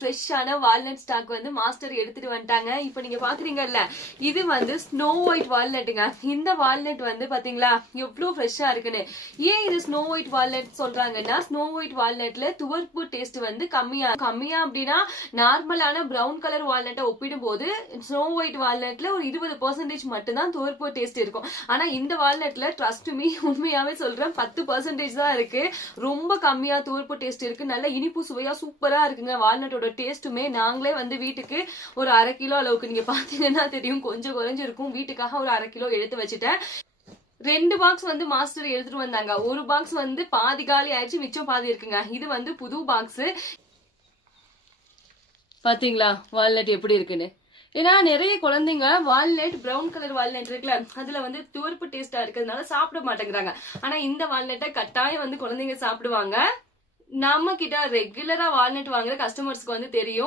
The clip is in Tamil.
ஃப்ரெஷ்ஷான வால்நட் ஸ்டாக் வந்து மாஸ்டர் எடுத்துட்டு வந்துட்டாங்க. இப்போ நீங்க பாக்குறீங்கல்ல, இது வந்து ஸ்னோ ஒயிட் வால்நட்டுங்க. இந்த வால்நட் வந்து பாத்தீங்களா எவ்வளவு ஃப்ரெஷ்ஷா இருக்குன்னு. ஏன் இது ஸ்னோ ஒயிட் வால்நட் சொல்றாங்கன்னா, ஸ்னோ ஒயிட் வால்நட்ல துவர்ப்பு டேஸ்ட் வந்து கம்மியா அப்படின்னா நார்மலான பிரவுன் கலர் வால்நட்டை ஒப்பிடும் போது ஸ்னோ ஒயிட் வால்நட்ல ஒரு 20% மட்டும் தான் துவர்ப்பு டேஸ்ட் இருக்கும். ஆனா இந்த வால்நட்ல ட்ரஸ்ட் மீ, உண்மையாவே சொல்றேன், 10% தான் இருக்கு. ரொம்ப கம்மியா துவர்ப்பு டேஸ்ட் இருக்கு. நல்ல இனிப்பு சுவையா சூப்பரா இருக்குங்க. வால்நட்டோட டேஸ்ட்டுமே நாங்களே வந்து வீட்டுக்கு ஒரு 1/2 கிலோ அளவுக்கு நீங்க பாத்தீங்கன்னா தெரியும், கொஞ்சம் குறைஞ்சிருக்கும். வீட்டுக்காக ஒரு 1/2 கிலோ எடுத்து வச்சுட்டேன். 2 பாக்ஸ் வந்து மாஸ்டர் எடுத்துட்டு வந்தாங்க. ஒரு பாக்ஸ் வந்து பாதி காலி ஆயிடுச்சு, மிச்சம் பாதி இருக்குங்க. இது வந்து புது பாக்ஸ். பாத்தீங்களா வால்நட் எப்படி இருக்குன்னு. ஏன்னா நிறைய குழந்தைங்க வால்நட் பிரவுன் கலர் வால்நட் இருக்குல்ல, அதுல வந்து துவர்ப்பு டேஸ்டா இருக்கிறதுனால சாப்பிட மாட்டேங்கிறாங்க. ஆனா இந்த வால்நட்டை கட்டாயம் வந்து குழந்தைங்க சாப்பிடுவாங்க. நம்ம கிட்ட ரெகுலரா வால்நட் வாங்குற கஸ்டமர்ஸ்க்கு வந்து தெரியும்.